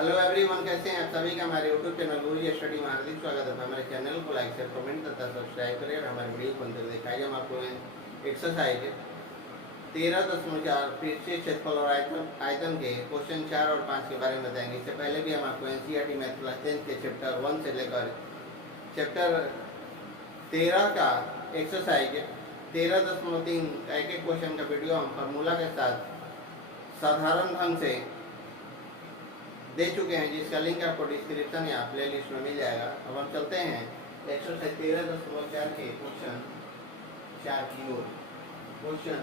Hello everyone, कैसे हैं आप सभी का हमारे यूट्यूब चैनल गुरुजी स्टडी में हार्दिक स्वागत है। हमारे चैनल को लाइक शेयर कमेंट तथा सब्सक्राइब करें और हमारे वीडियो को अंत तक दिखाइए। हम आपको एक्सरसाइज 13.4 पृष्ठीय क्षेत्रफल और आयतन के क्वेश्चन 4 और 5 के बारे में बताएंगे। इससे पहले भी हम आपको एनसीईआरटी मैथ क्लास 10 के चैप्टर 1 से लेकर चैप्टर 13 का एक्सरसाइज 13.3 का एक एक क्वेश्चन का वीडियो हम फार्मूला के साथ साधारण ढंग से दे चुके हैं, जिसका लिंक आपको डिस्क्रिप्शन या प्ले लिस्ट में मिल जाएगा। अब हम चलते हैं एक्सरसाइज 13.4 के क्वेश्चन 4 की ओर। क्वेश्चन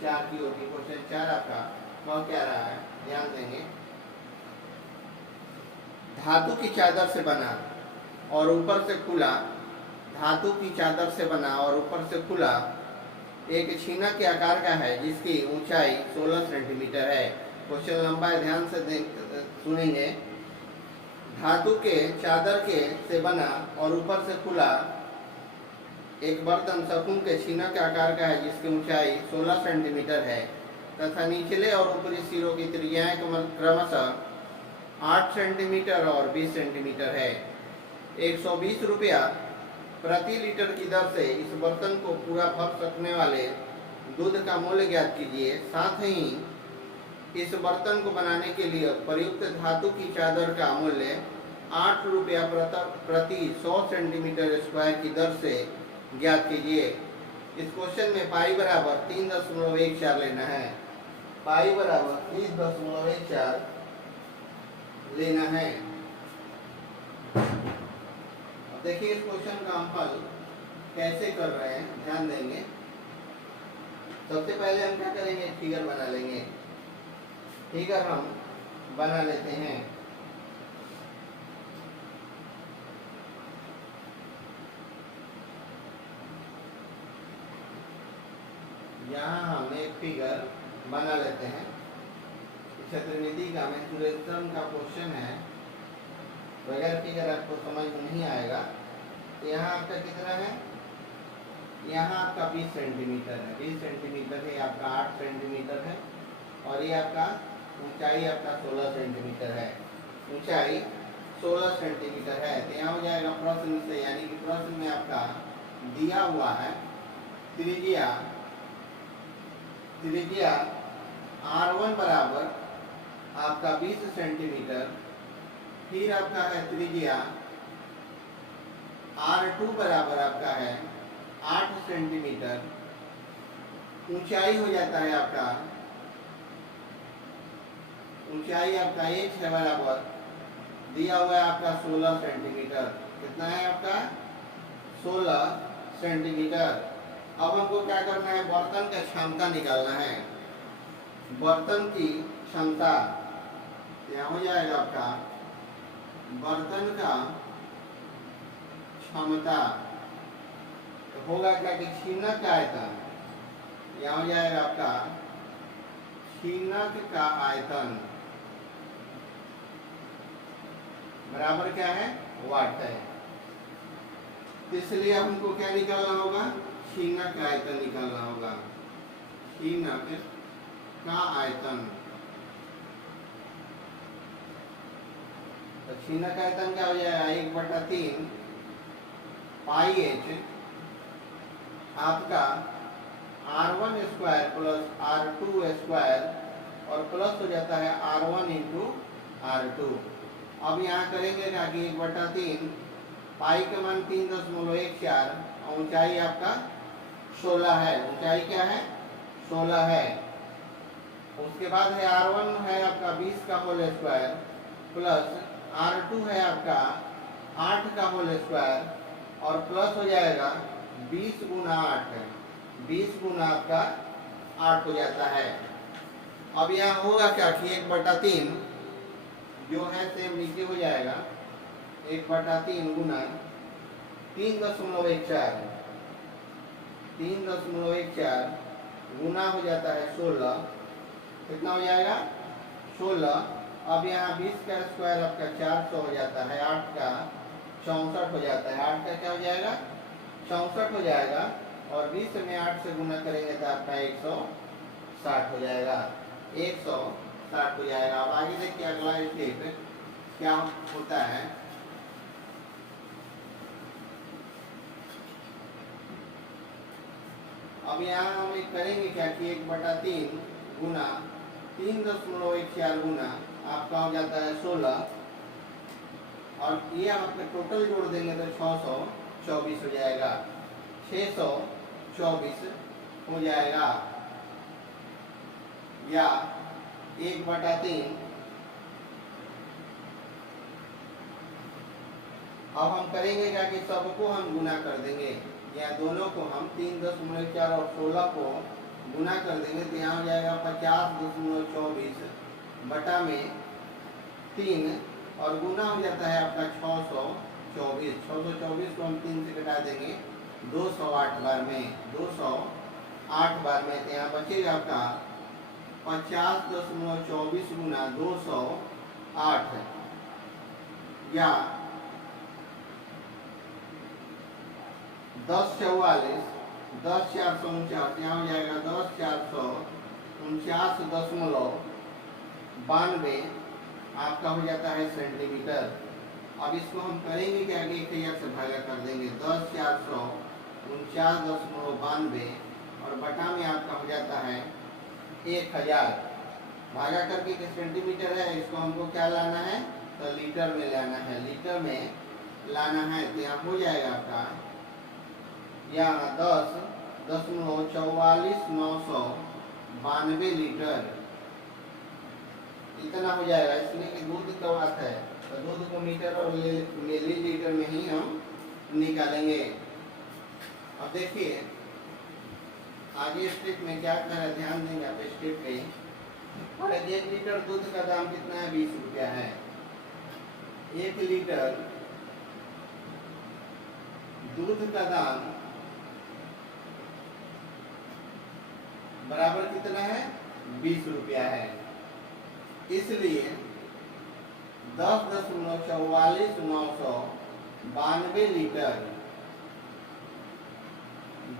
4 की ओर की क्वेश्चन 4 आपका वह क्या रहा है, ध्यान देंगे। धातु की चादर से बना और ऊपर से खुला, धातु की चादर से बना और ऊपर से खुला एक छीना के आकार का है, जिसकी ऊंचाई 16 सेंटीमीटर है। क्वेश्चन लंबा है, ध्यान से सुनेंगे। धातु के चादर के से बना और ऊपर से खुला एक बर्तन शकुन के छीना के आकार का है, जिसकी ऊंचाई 16 सेंटीमीटर है तथा निचले और ऊपरी सिरों की त्रिज्याएं क्रमशः 8 सेंटीमीटर और 20 सेंटीमीटर है। 120 रुपया प्रति लीटर की दर से इस बर्तन को पूरा भर सकने वाले दूध का मूल्य ज्ञात कीजिए। साथ ही इस बर्तन को बनाने के लिए प्रयुक्त धातु की चादर का मूल्य 8 रुपया प्रति 100 सेंटीमीटर स्क्वायर की दर से ज्ञात कीजिए। इस क्वेश्चन में पाई बराबर 3.14 लेना है। पाई बराबर 3.14 लेना है। अब देखिए इस क्वेश्चन का हम हल कैसे कर रहे हैं, ध्यान देंगे। सबसे पहले हम क्या करेंगे, फिगर बना लेंगे। फिगर हम बना लेते हैं। यहाँ हम एक फिगर बना लेते हैं। क्षेत्रमिति का मेंसुरेशन का क्वेश्चन है, बगैर फिगर आपको समझ में नहीं आएगा। यहाँ आपका कितना है, यहाँ आपका 20 सेंटीमीटर है। 20 सेंटीमीटर है, आपका 8 सेंटीमीटर है और ये आपका ऊंचाई आपका 16 सेंटीमीटर है। ऊंचाई 16 सेंटीमीटर है। तो यहाँ हो जाएगा प्रश्न से, यानी कि प्रश्न में आपका दिया हुआ है त्रिज्या R1 बराबर आपका 20 सेंटीमीटर, फिर आपका है त्रिज्या R2 बराबर आपका है 8 सेंटीमीटर, ऊंचाई हो जाता है आपका, ऊंचाई आपका h है बराबर दिया हुआ है आपका 16 सेंटीमीटर। कितना है आपका 16 सेंटीमीटर। अब हमको क्या करना है, बर्तन का क्षमता निकालना है। बर्तन की क्षमता क्या हो जाएगा आपका, बर्तन का क्षमता तो होगा क्या कि छीनक का आयतन, यहाँ हो जाएगा आपका छीनक का आयतन बराबर क्या है, वाट है। इसलिए हमको क्या निकालना होगा, छीनक का आयतन निकालना होगा। छीनक का आयतन, तो छीनक आयतन क्या हो जाएगा, 1/3 पाई h आपका R1 square plus R2 square और प्लस हो जाता है R1 इंटू R2। अब यहाँ करेंगे क्या कि 1/3 पाई का मान 3.14 और ऊंचाई आपका 16 है। ऊंचाई क्या है, 16 है। उसके बाद है R1 है आपका 20 का होल स्क्वायर प्लस R2 है आपका 8 का होल स्क्वायर और प्लस हो जाएगा 20 गुना 8 है, 20 गुना आपका 8 हो जाता है। अब यहाँ होगा क्या कि 1/3 जो है सेम नीचे हो जाएगा, 1/3 गुना 3.14, 3.14 गुना हो जाता है 16। कितना हो जाएगा 16। अब यहाँ 20 का स्क्वायर आपका 400 हो जाता है, 8 का 64 हो जाता है, 8 का क्या हो जाएगा 64 हो जाएगा और 20 में 8 से गुना करेंगे तो आपका 160 हो जाएगा, 160 हो जाएगा। अब आगे देखिए अगला स्टेप क्या होता है, अब यहाँ हम एक करेंगे क्या कि 1/3 गुना 3.14 गुना आपका हो जाता है 16, और ये आपके टोटल जोड़ देंगे तो 624 हो जाएगा, 624 हो जाएगा, या 1/3। अब हम करेंगे क्या कि सबको हम गुना कर देंगे, या दोनों को हम 3.4 और 16 को गुना कर देंगे तो यहाँ हो जाएगा 50.24 बटा में 3, और गुना हो जाता है आपका 624। 624 को हम 3 से घटा देंगे 208 बार में, 208 बार में, तो यहाँ बचेगा आपका 50.24 गुना 208, या 1044, 10,449, यहाँ हो जाएगा 10,449.92 आपका हो जाता है सेंटीमीटर। अब इसको हम करेंगे क्या कि 1000 से भागा कर देंगे, 10,449.92 और बटा में आपका हो जाता है 1000, भागा करके कि सेंटीमीटर है, इसको हमको क्या लाना है तो लीटर में लाना है, लीटर में लाना है, तो यहाँ हो जाएगा आपका यहाँ 10.44,992 लीटर, इतना हो जाएगा। इसमें कि दूध का बात है तो दूध को मीटर और मिलीलीटर में ही हम निकालेंगे। अब देखिए आगे स्टेप में क्या करना है, ध्यान देंगे आप स्टेप पे। और 1 लीटर दूध का दाम कितना है, 20 रुपया है। 1 लीटर दूध का दाम बराबर कितना है, 20 रुपया है। इसलिए 10.44,992 लीटर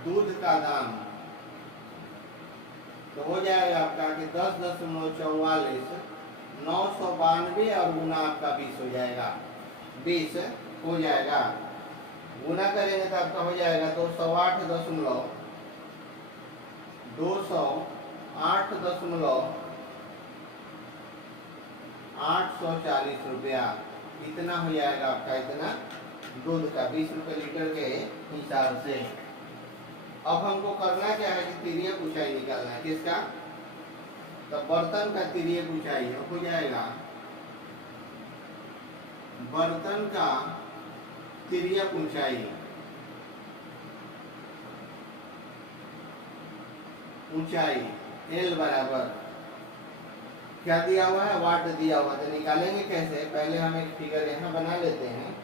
दूध का दाम तो हो जाएगा आपका कि 10.44,992 और गुना आपका 20 हो जाएगा, 20 हो जाएगा। गुना करेंगे तो आपका हो जाएगा 208.840 रुपया, इतना हो जाएगा आपका, इतना दूध का 20 रुपये लीटर के हिसाब से। अब हमको करना क्या है कि तिर्यक ऊंचाई निकालना है, किसका, तो बर्तन का तिर्यक ऊंचाई हो जाएगा, बर्तन का तिर्यक ऊंचाई, ऊंचाई L बराबर क्या दिया हुआ है, वाट दिया हुआ, तो निकालेंगे कैसे, पहले हम एक फिगर यहाँ बना लेते हैं।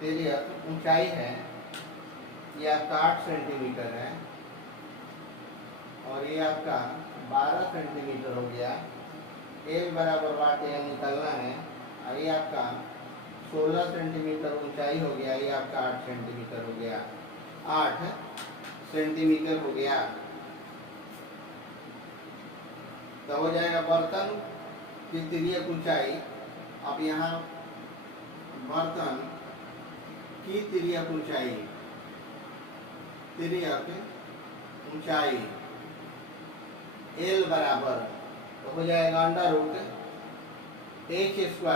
तिर्यक ऊंचाई है, ये आपका 8 सेंटीमीटर है और ये आपका 12 सेंटीमीटर हो गया। L बराबर वाट यहाँ निकालना है, और ये आपका 16 सेंटीमीटर ऊंचाई हो गया, ये आपका 8 सेंटीमीटर हो गया, 8 सेंटीमीटर हो गया। तो हो जाएगा बर्तन की तिर्यक ऊंचाई। अब यहाँ बर्तन की तिर्यक ऊंचाई, तिर्यक ऊंचाई L बराबर तो हो जाएगा √h²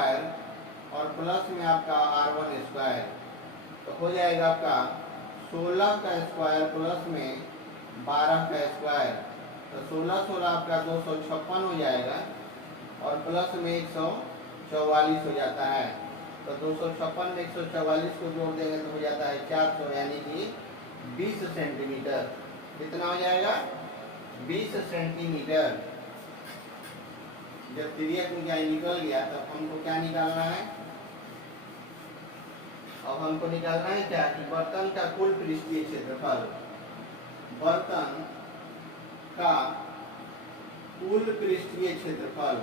और प्लस में आपका r1², तो हो जाएगा आपका 16 का स्क्वायर प्लस में 12 का स्क्वायर, तो 16 आपका 256 हो जाएगा और प्लस में 144 हो जाता है। तो 256 में 144 को जोड़ देंगे तो हो जाता है 400, यानी कि 20 सेंटीमीटर। कितना हो जाएगा, 20 सेंटीमीटर। जब तिर्यक ऊंचाई निकल गया तब हमको क्या निकालना है, अब हमको निकालना है क्या कि बर्तन का कुल पृष्ठीय क्षेत्रफल, बर्तन का कुल पृष्ठीय क्षेत्रफल,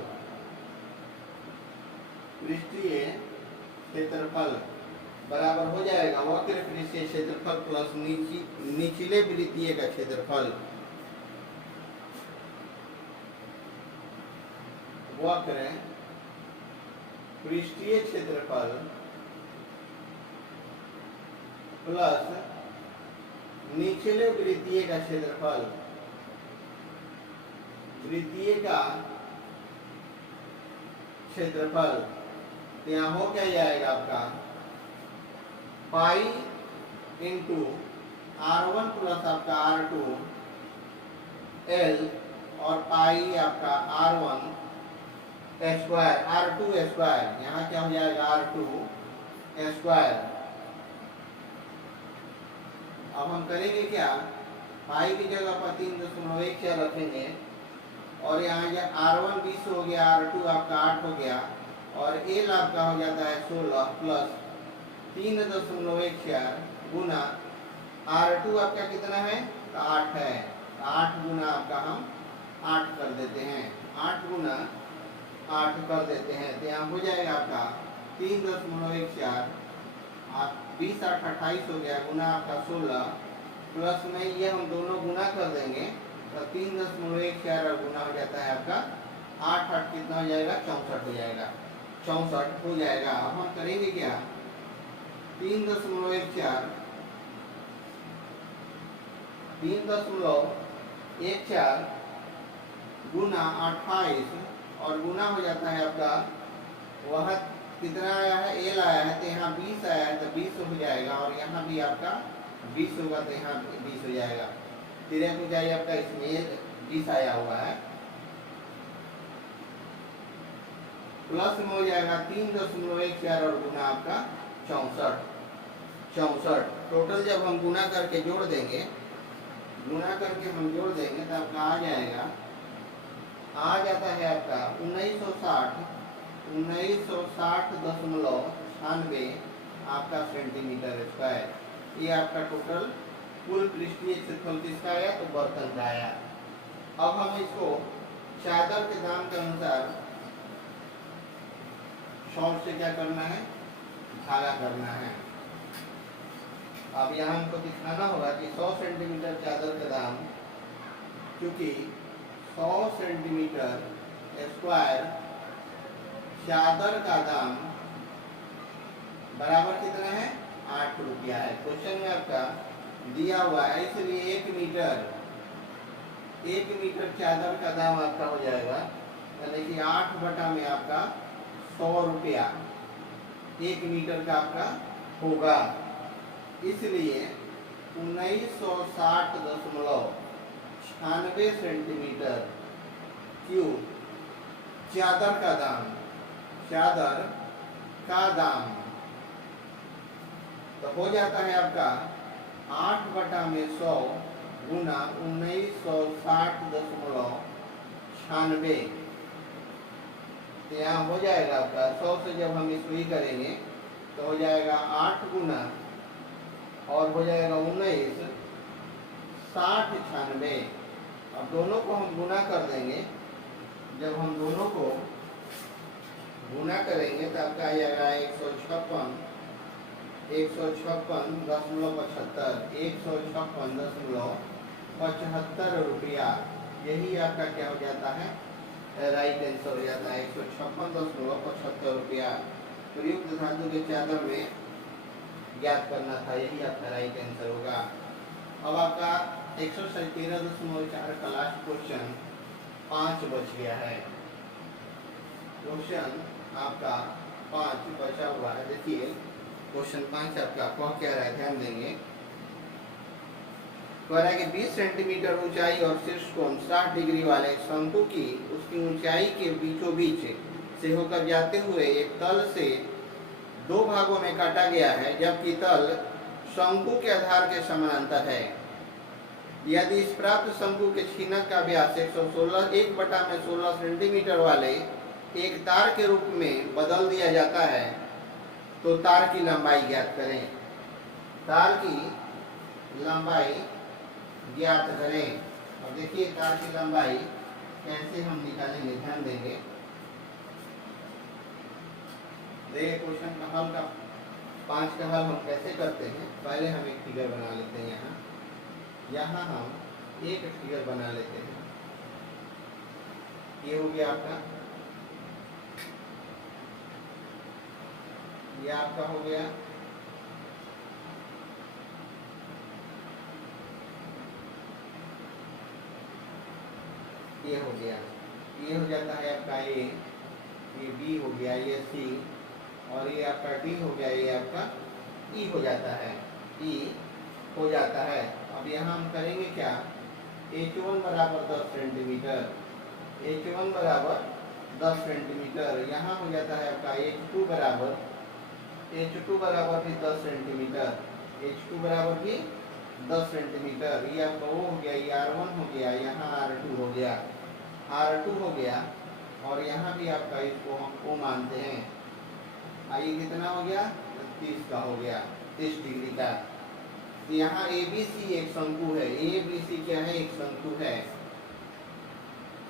पृष्ठीय क्षेत्रफल बराबर हो जाएगा वक्र पृष्ठीय क्षेत्रफल प्लस निचले वृत्तीय का क्षेत्रफल, वक्र पृष्ठीय क्षेत्रफल प्लस निचले वृत्तीय का क्षेत्रफल, वृत्तीय का क्षेत्रफल, तो यहाँ हो क्या जाएगा आपका पाई इंटू R1 प्लस आपका R2 L और पाई आपका R1 स्क्वायर R2 स्क्वायर, यहाँ क्या हो जाएगा R2 स्क्वायर। अब हम करेंगे क्या, पाई की जगह पर 3.14 रखेंगे और यहाँ R1 20 हो गया, R2 आपका 8 हो गया और L आपका हो जाता है 16 प्लस 3.14 गुना R2 आपका कितना है, 8 है, 8 गुना आपका हम 8 कर देते हैं, 8 गुना 8 कर देते हैं, तो यहाँ हो जाएगा आपका 3.14 20 8 28 हो गया गुना आपका 16 प्लस में ये हम दोनों गुना कर देंगे तो 3.14 और गुना हो जाता है आपका 8 8 कितना हो जाएगा 64 हो जाएगा, 64 हो जाएगा। अब हम करेंगे क्या, 3.14 गुना 28 और गुना हो जाता है आपका वह कितना आया है, L आया है, तो यहाँ 20 आया है तो 20 हो जाएगा और यहाँ भी आपका 20 होगा तो यहाँ 20 हो जाएगा, तिरक ऊंचाई आपका इसमें 20 आया हुआ है, प्लस में हो जाएगा 3.14 और गुना आपका 64। टोटल जब हम गुना करके जोड़ देंगे, गुना करके हम जोड़ देंगे तो आपका आ जाएगा, आ जाता है आपका 1960.96 आपका सेंटीमीटर स्क्वायर। ये आपका टोटल कुल पृष्ठीय क्षेत्रफल किसका आया, तो बर्तन का आया। अब हम इसको चादर के दाम के अनुसार शॉर्ट से क्या करना है, भागा करना है। अब यहाँ हमको दिखाना होगा कि 100 सेंटीमीटर चादर का दाम, क्योंकि 100 सेंटीमीटर स्क्वायर चादर का दाम बराबर कितना है, 8 रुपया है। क्वेश्चन में आपका दिया हुआ है, इसलिए 1 मीटर चादर का दाम आपका हो जाएगा, यानी कि 8 बटा में आपका 100 रुपया 1 मीटर का आपका होगा। इसलिए 1960.96 सेंटीमीटर क्यूब चादर का दाम, चादर का दाम तो हो जाता है आपका 8 बटा में 100 गुना 1960.96, तो यहाँ हो जाएगा आपका 100 से जब हम इसको ही करेंगे तो हो जाएगा 8 गुना और हो जाएगा 19 60 96। अब दोनों को हम गुना कर देंगे, जब हम दोनों को गुना करेंगे तो आपका आ जाएगा 156.75 रुपया। यही आपका क्या हो जाता है, राइट आंसर हो जाता है 156.75 रुपया। प्रयुक्त धातु के चादर में ज्ञात करना था, यही आपका राइट आंसर होगा। अब आपका 113.4 का लास्ट क्वेश्चन 5 बच गया है, क्वेश्चन आपका 5 बचा हुआ है। देखिए क्वेश्चन 5 आपका कह क्या रहा है, ध्यान देंगे। कह रहा है कि 20 सेंटीमीटर ऊंचाई और शीर्ष कोण 60 डिग्री वाले शंकु की उसकी ऊंचाई के बीचों बीच से होकर जाते हुए एक तल से 2 भागों में काटा गया है, जबकि तल शंकु के आधार के समानांतर है। यदि इस प्राप्त शंकु के छीनक का व्यास 1 बटा में 16 सेंटीमीटर वाले एक तार के रूप में बदल दिया जाता है तो तार की लंबाई ज्ञात करें। तार की लंबाई ज्ञात करें। अब देखिए तार की लंबाई कैसे हम निकालेंगे, ध्यान देंगे। देखिए क्वेश्चन का हल का 5 का हल हम कैसे करते हैं। पहले हम एक फिगर बना लेते हैं, यहाँ हम एक फिगर बना लेते हैं। ये हो गया आपका ये आपका हो गया। ये हो गया, ये हो जाता है आपका ए, ये बी हो गया, ये सी, और ये आपका डी हो गया, ये आपका ई हो जाता है, ई हो जाता है। अब यहाँ हम करेंगे क्या, H1 बराबर 10 सेंटीमीटर, H1 बराबर 10 सेंटीमीटर, यहाँ हो जाता है आपका H2 बराबर भी 10 सेंटीमीटर, H2 बराबर भी 10 सेंटीमीटर। ये आपका वो हो गया, ये R1 हो गया, यहाँ R2 हो गया, R2 हो गया, और यहाँ भी आपका इसको हम O मानते हैं। आइए कितना हो गया, 30 का हो गया, 30 डिग्री का। तो यहाँ ABC एक शंकु है, ABC क्या है, एक शंकु है,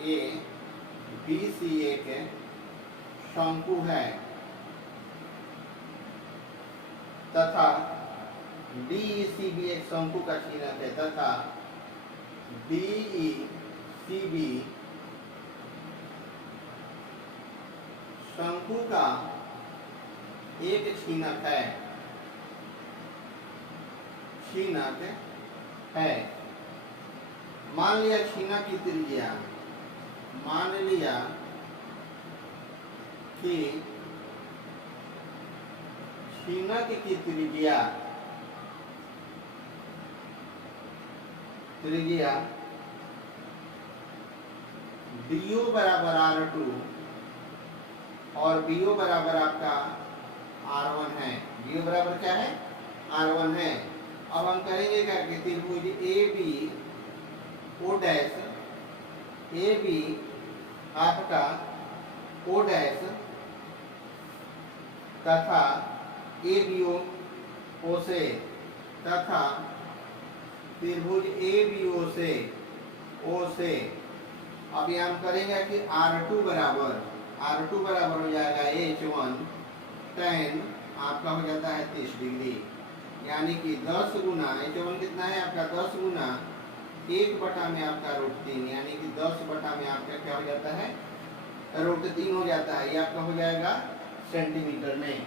ABC एक शंकु है, तथा DEC भी एक शंकु का चिन्ह है, तथा DEC भी शंकु का एक छीनक है, छीनक है। मान लिया छीनक की त्रिज्या, मान लिया कि छीनक की त्रिज्या DO बराबर R2 और BO बराबर आपका R1 है। BO बराबर क्या है, R1 है। अब हम करेंगे क्या कि त्रिभुज O डैश, AB आपका O डैश तथा ABO O से, तथा त्रिभुज ABO से O से। अब ये हम करेंगे कि R2 बराबर हो जाएगा H1 tan आपका हो जाता है 30 डिग्री, यानी कि 10 गुना H1 कितना है आपका, 10 गुना 1 बटा में आपका √3, यानी कि 10 बटा में आपका क्या हो जाता है, √3 हो जाता है। ये आपका हो जाएगा सेंटीमीटर में।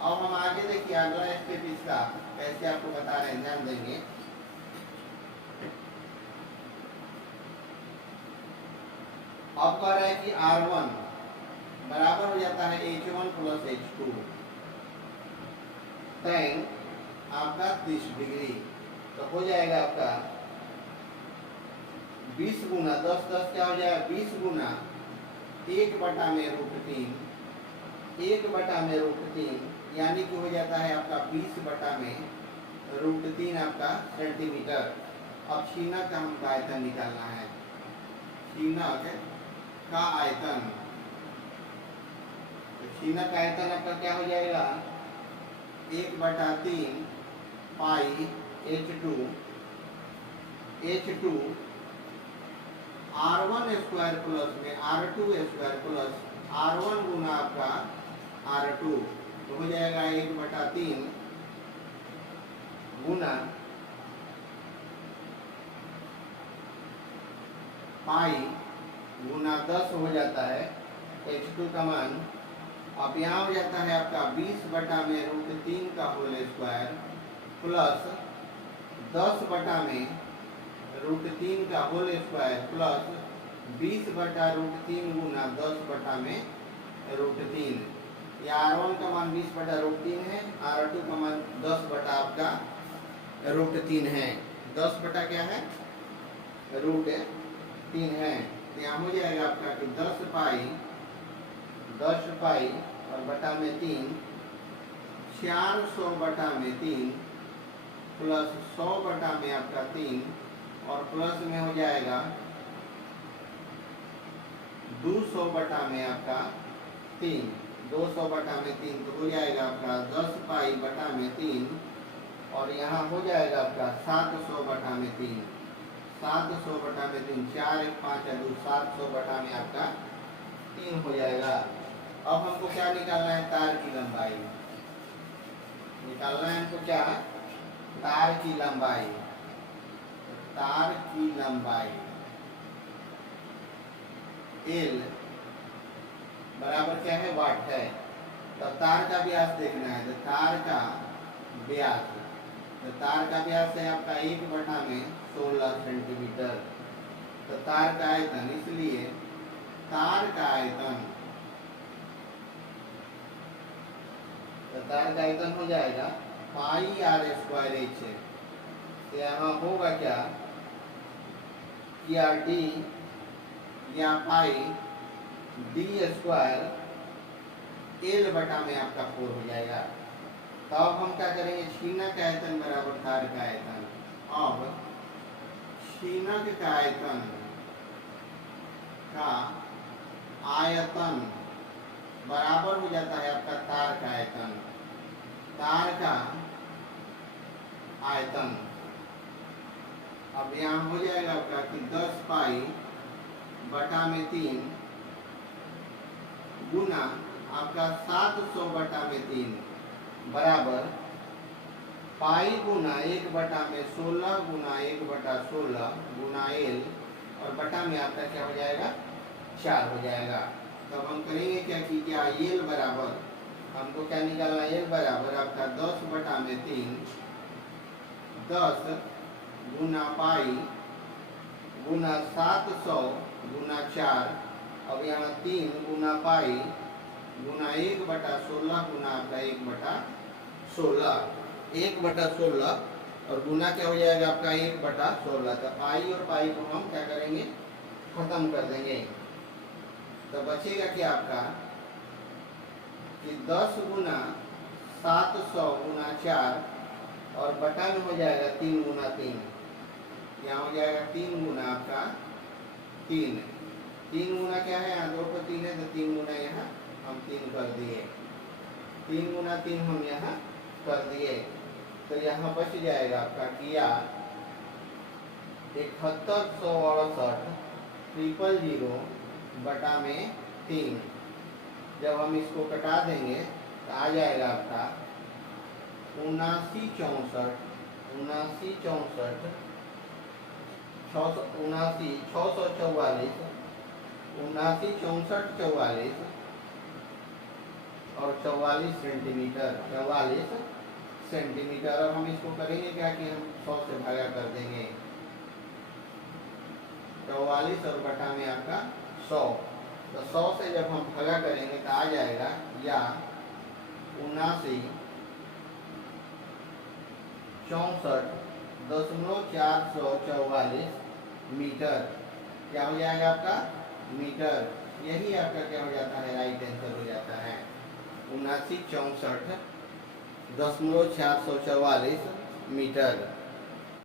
अब हम आगे देखिए अगला स्टेप इसका कैसे आपको बता रहे हैं, ध्यान देंगे। अब कह रहे हैं कि R1 बराबर हो जाता है H1 प्लस H2 tan आपका 30 डिग्री, तो हो जाएगा आपका 20 गुना 10 क्या हो जाएगा, 20 गुना 1 बटा में √3, 1 बटा में √3, यानी कि हो जाता है आपका 20 बटा में √3 आपका सेंटीमीटर। अब छीनक का हमको आयतन निकालना है, छीनक का आयतन, तो छीनक का आयतन आपका क्या हो जाएगा, 1/3 पाई H2 R1 स्क्वायर प्लस में R2 स्क्वायर प्लस R1 गुना आपका R2, तो हो जाएगा 1/3 गुना पाई गुना 10 हो जाता है H2 का मान। अब यहाँ हो जाता है आपका 20 बटा में √3 का होल स्क्वायर प्लस 10 बटा में √3 का होल स्क्वायर प्लस 20 बटा √3 गुना 10 बटा में √3। या R1 का मान 20 बटा √3 है, R2 का मान 10 बटा आपका √3 है। 10 बटा क्या है, √3 है। यहाँ हो जाएगा आपका कि 10 पाई और बटा में 3, 400 बटा में 3 प्लस 100 बटा में आपका 3, और प्लस में हो जाएगा 200 बटा में आपका 3, 200 बटा में 3, तो हो जाएगा आपका 10 पाई बटा में 3, और यहाँ हो जाएगा आपका 700 बटा में 3, 700 बटा में 3, 4 1 5 2 700 बटा में आपका 3 हो जाएगा। अब हमको क्या निकालना है, तार की लंबाई निकालना है हमको, क्या, तार की लंबाई। तार की लंबाई L बराबर क्या है, वाट है, तो तार का व्यास देखना है, तो तार का व्यास, तो तार का व्यास है आपका 1/16 सेंटीमीटर। तो तार का आयतन, इसलिए तार का आयतन, तो तार का आयतन हो जाएगा πr²h। तो यहाँ होगा क्या, या d या पाई d² L बटा में आपका 4 हो जाएगा। तो अब हम क्या करेंगे, छीनक का आयतन बराबर तार का आयतन। अब छीनक का आयतन बराबर हो जाता है आपका तार का आयतन। तार का आयतन अब यहाँ हो जाएगा आपका कि 10 पाई बटा में 3 गुना आपका 700 बटा में 3 बराबर पाई गुना 1/16 गुना 1/16 गुना L और बटा में आपका क्या हो जाएगा, 4 हो जाएगा। तब हम करेंगे क्या कि क्या L बराबर, हमको क्या निकालना, L बराबर आपका 10 बटा में 3 10 गुना पाई गुना 700 गुना 4, अब यहाँ 3 गुना पाई गुना 1/16 गुना आपका 1/16 और गुना क्या हो जाएगा आपका 1/16। तो पाई और पाई को हम क्या करेंगे, खत्म कर देंगे। तो बचेगा क्या आपका कि 10 गुना 700 गुना 4 और बटा में हो जाएगा 3 गुना 3, यहाँ हो जाएगा 3 गुना आपका 3 गुना क्या है, यहाँ 2 को 3 है तो 3 गुना यहाँ हम 3 कर दिए, 3 गुना 3 हम यहाँ कर दिए। तो यहाँ बच जाएगा आपका किया 7168 बटा में 3। जब हम इसको कटा देंगे तो आ जाएगा आपका 7964 और 44 सेंटीमीटर, 44 सेंटीमीटर। अब हम इसको करेंगे क्या कि हम 100 से भागा कर देंगे, 44 और बटा में आपका 100। तो 100 से जब हम भागा करेंगे तो आ जाएगा या 7964.444 मीटर, क्या हो जाएगा आपका, मीटर। यही आपका क्या हो जाता है, राइट आंसर हो जाता है 7964.444 मीटर।